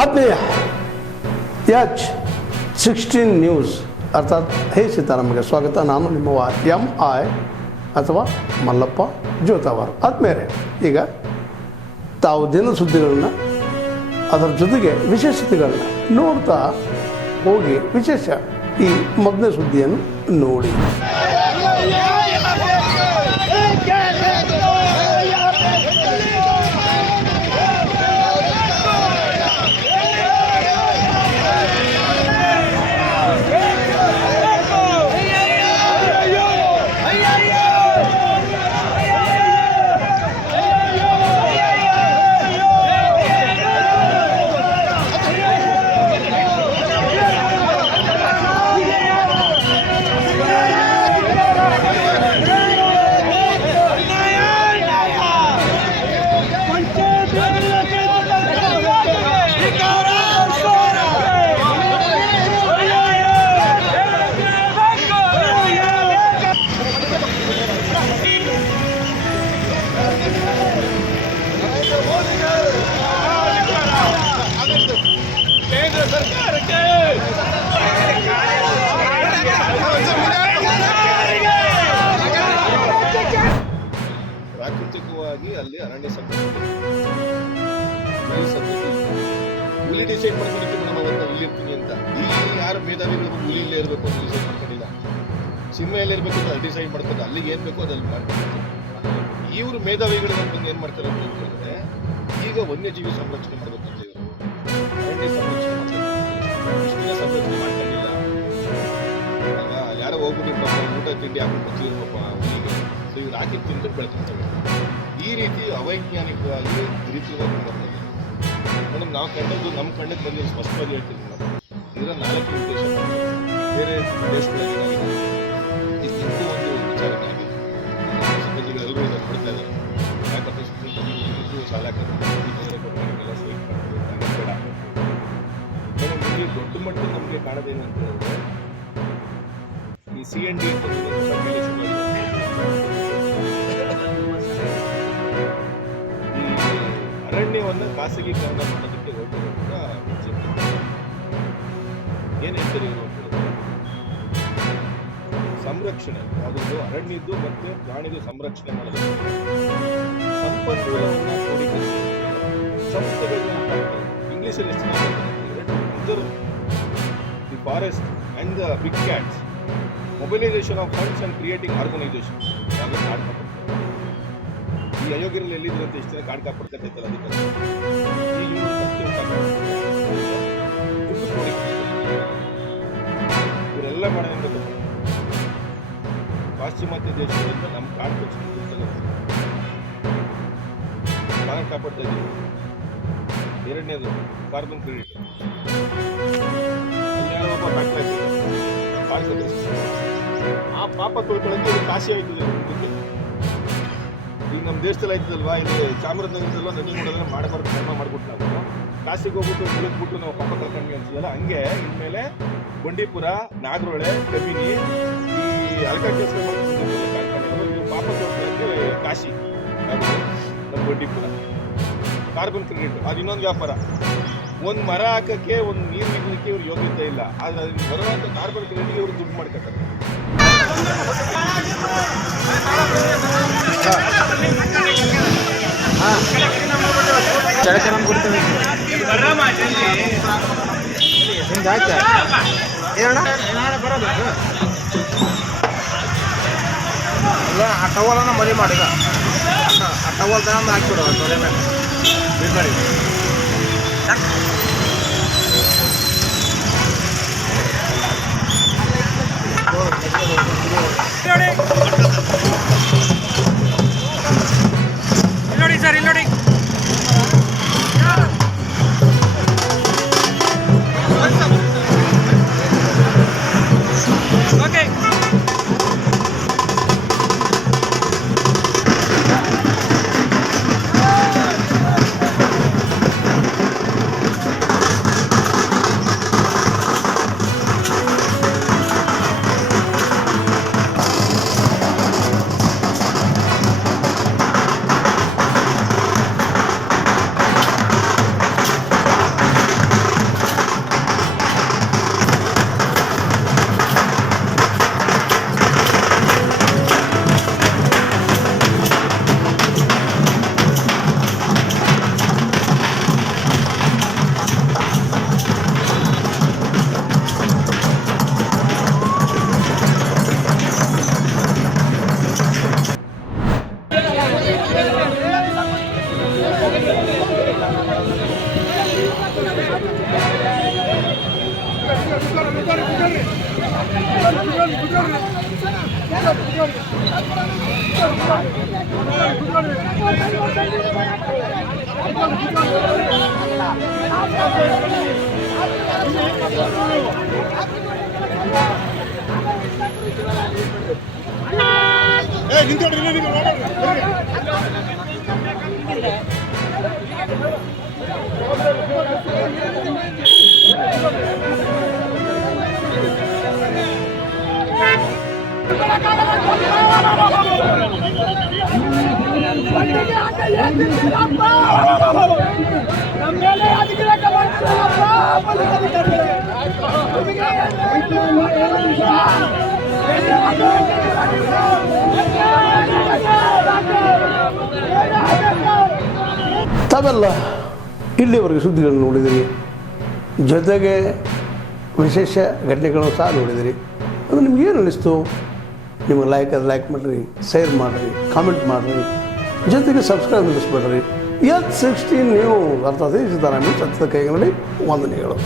ಆತ್ಮೀಯ H16 news ಅರ್ಥಾತ್ ಹೇ ಸೀತಾರಾಮಗೆ ಸ್ವಾಗತ. ನಾನು ನಿಮ್ಮವ MI ಅಥವಾ ಮಲ್ಲಪ್ಪ ಜೋತಾವಾರ್. ಆದ್ಮೇಲೆ ಈಗ ತಾವು ದಿನ ಸುದ್ದಿಗಳನ್ನ ಅದರ ಜೊತೆಗೆ ವಿಶೇಷತೆಗಳನ್ನ ನೋಡ್ತಾ ಹೋಗಿ ವಿಶೇಷ ಈ ಮೊದಲನೇ ಸುದ್ದಿಯನ್ನು ನೋಡಿ. ಪ್ರಾಕೃತಿಕವಾಗಿ ಅಲ್ಲಿ ಅರಣ್ಯ ಸಂಪತ್ತು ಹುಲಿ ಡಿಸೈಡ್ ಮಾಡ್ಕೊಂಡಿತ್ತು ಮೇಡಮ್. ಅವತ್ತು ಇಲ್ಲಿ ಇರ್ತೀನಿ ಅಂತ ಇಲ್ಲಿ ಯಾರು ಮೇಧಾವಿಗಳು ಹುಲಿ ಇಲ್ಲೇ ಇರಬೇಕು ಅಂತ ಡಿಸೈಡ್ ಮಾಡ್ಕೊಂಡಿಲ್ಲ. ಸಿಂಹ ಎಲ್ಲ ಇರಬೇಕು ಅಂತ ಡಿಸೈಡ್ ಮಾಡ್ಕೊಂಡು ಅಲ್ಲಿಗೆ ಏನು ಬೇಕೋ ಅದಲ್ಲಿ ಮಾಡ್ಕೊಂಡು ಇವರು ಮೇಧಾವಿಗಳು ಬಂದು ಏನು ಮಾಡ್ತಾರೆ ಅಂತ ಹೇಳಿದ್ರೆ ಈಗ ವನ್ಯಜೀವಿ ಸಂರಕ್ಷಣೆ ಮಾಡ್ಬೇಕಂತ ಇವರು ಅರಣ್ಯ ಸಂರಕ್ಷಣೆ ಮಾಡ್ತಾರೆ. ಇಷ್ಟಿನ ಸಂರಕ್ಷಣೆ ಮಾಡ್ಕೊಂಡಿಲ್ಲ ಅಲ್ವಾ? ಯಾರೋ ಹೋಗ್ಬಿಟ್ಟು ಊಟ ತಿಂಡಿ ಹಾಕೊಂಡು ಬರ್ತಿರ್ಬೇಕು ಹುಲಿಗೆ. ಸೊ ಇವ್ರು ಹಾಕಿ ತಿಂದು ಬೆಳ್ಕೊಂತವೆ. ಈ ರೀತಿ ಅವೈಜ್ಞಾನಿಕವಾಗಿ ರೀತಿಯಾಗಿ ಬರ್ತದೆ ಮೇಡಮ್. ನಾವು ಕಂಡದ್ದು ನಮ್ಮ ಕಣ್ಣಕ್ಕೆ ಬಂದಿರೋ ಸ್ಪಷ್ಟವಾಗಿ ಹೇಳ್ತೀವಿ ಮೇಡಮ್. ಇದರ 4 ಉದ್ದೇಶ ಬೇರೆ ದೇಶಗಳಲ್ಲಿ ಇದು ಇಂಟು ಒಂದು ವಿಚಾರನೆ ಆಗಿದೆ. ಸಂಬಂಧಿಗಳೆಲ್ಲರೂ ಇದನ್ನು ನೋಡ್ತಾ ಇದ್ದಾರೆ. ಯಾಕಂದ್ರೆ ಇದು ಸಾಲ ಬೇಡ ಮೇಡಮ್. ಇಲ್ಲಿ ದೊಡ್ಡ ಮಟ್ಟದಲ್ಲಿ ನಮಗೆ ಕಾಣೋದೇನು ಅಂತ ಹೇಳಿದ್ರೆ ಈ CND ಅಂತ ಅರಣ್ಯವನ್ನು ಖಾಸಗೀಕರಣ ಮಾಡೋದಕ್ಕೆ ಹೊರಟಿರುವಂಥ ಏನು ಹೇಳ್ತಾರೆ ಇವರು ಅಂತ ಹೇಳಿದ್ರೆ ಸಂರಕ್ಷಣೆ ಯಾವುದೋ ಅರಣ್ಯದ್ದು ಮತ್ತು ಪ್ರಾಣಿದು ಸಂರಕ್ಷಣೆ ಮಾಡೋದು, ಸಂಪನ್ಮೂಲವನ್ನು ಕ್ರೋಢೀಕರಿಸೋದು, ಸಂಸ್ಥೆಗಳನ್ನ ಇಂಗ್ಲೀಷಲ್ಲಿ ಎಷ್ಟು ಚೆನ್ನಾಗಿ the forest and the big cats, mobilization of funds and creating organization. ಯಾವುದೋ ಕಾರ್ಡ್ ಈ ಅಯೋಗ್ಯರಲ್ಲಿ ಎಲ್ಲಿದ್ರಂತ ಎಷ್ಟು ಜನ ಕಾರ್ಡ್ ಕಾಪಾಡ್ಕೊತೈತಲ್ಲ ಅದಕ್ಕೆ ಈಗ ಇವರೆಲ್ಲ ಮಾಡೋದು ಪಾಶ್ಚಿಮಾತ್ಯ ದೇಶಗಳಿಂದ ನಮ್ಮ ಕಾರ್ಡ್ ಕಾರ್ಡ್ ಕಾಪಾಡ್ತಾ ಇದ್ದೀವಿ. ಎರಡನೇದು ಕಾರ್ಬನ್ ಕ್ರೆಡಿಟ್. ಅಲ್ಲಿ ಯಾರೋ ಒಬ್ಬ ಫ್ಯಾಕ್ಟ್ರಿ ಆಗ್ತದೆ ಆ ಪಾಪ ತೊಳ್ಕೊಳ್ಳೋಕ್ಕೆ ಇದು ಕಾಶಿ ಆಯ್ತದೆ. ಈಗ ನಮ್ಮ ದೇಶದಲ್ಲಿ ಆಯ್ತದಲ್ವಾ, ಇಲ್ಲಿ ಚಾಮರಾಜನಗರದಲ್ಲ ನದಿ ಮೂಡೋದೆಲ್ಲ ಮಾಡಬಾರ್ದು ಕ್ರಮ ಮಾಡ್ಬಿಟ್ಟು ನಾವು ಕಾಶಿಗೆ ಹೋಗ್ಬಿಟ್ಟು ಮುಳುಗ್ಬಿಟ್ಟು ನಾವು ಪಾಪ ಕಳ್ಕೊಂಡ್ವಿ ಅಂತೀವಲ್ಲ, ಹಂಗೆ ಇನ್ಮೇಲೆ ಬಂಡೀಪುರ, ನಾಗರೋಳೆ, ಕಬಿನಿ, ಈ ಅಲ್ಕ ಕೆಲಸ ಕಾರ್ಖಾನೆಗಳು ಇವು ಪಾಪ ತೊಳ್ಕೊಳ್ಳೋಕ್ಕೆ ಕಾಶಿ ನಮ್ಮ ಬಂಡೀಪುರ. ಕಾರ್ಬನ್ ಕ್ರೆಡಿಟ್ ಅದು ಇನ್ನೊಂದು ವ್ಯಾಪಾರ. ಒಂದು ಮರ ಹಾಕೋಕ್ಕೆ ಒಂದು ನೀರು ಇಡಲಿಕ್ಕೆ ಇವ್ರ ಯೋಗ್ಯತೆ ಇಲ್ಲ, ಆದರೆ ಅದನ್ನು ಬರುವಂಥ ಕಾರ್ಬನ್ ಕ್ರೆಡಿಟ್ಗೆ ಇವರು ದುಡ್ಡು ಮಾಡ್ಕೊತಾರೆ. ಆ ಟವಲನ್ನ ಮರಿ ಮಾಡಿದ ಆ ಟವಲ್ ತಗೊಂಡು ಹಾಕ್ಬಿಡು ತೊಲೆ ಮೇಲೆ ಬಿಡ್ಬೇಡಿ. ನೋಡಿ ಸರ್, ಇಲ್ಲಿ ನೋಡಿ. ಓಕೆ, ತಾವೆಲ್ಲ ಇಲ್ಲಿವರೆಗೆ ಸುದ್ದಿಗಳನ್ನು ನೋಡಿದಿರಿ, ಜೊತೆಗೆ ವಿಶೇಷ ಘಟನೆಗಳನ್ನು ಸಹ ನೋಡಿದಿರಿ. ಅದು ನಿಮ್ಗೇನು ಅನ್ನಿಸ್ತು? ನಿಮಗೆ ಲೈಕ್ ಮಾಡಿರಿ, ಶೇರ್ ಮಾಡಿರಿ, ಕಾಮೆಂಟ್ ಮಾಡಿರಿ, ಜೊತೆಗೆ ಸಬ್ಸ್ಕ್ರೈಬ್ ನಿಲ್ಲಿಸ್ಬಿಡ್ರಿ. H16 ನ್ಯೂಸ್ ಅರ್ಥಾತ್ ಸಿದ್ದರಾಮಯ್ಯ ಸತ್ಯದ ಕೈಗಳಲ್ಲಿ ವಂದನೆಗಳು.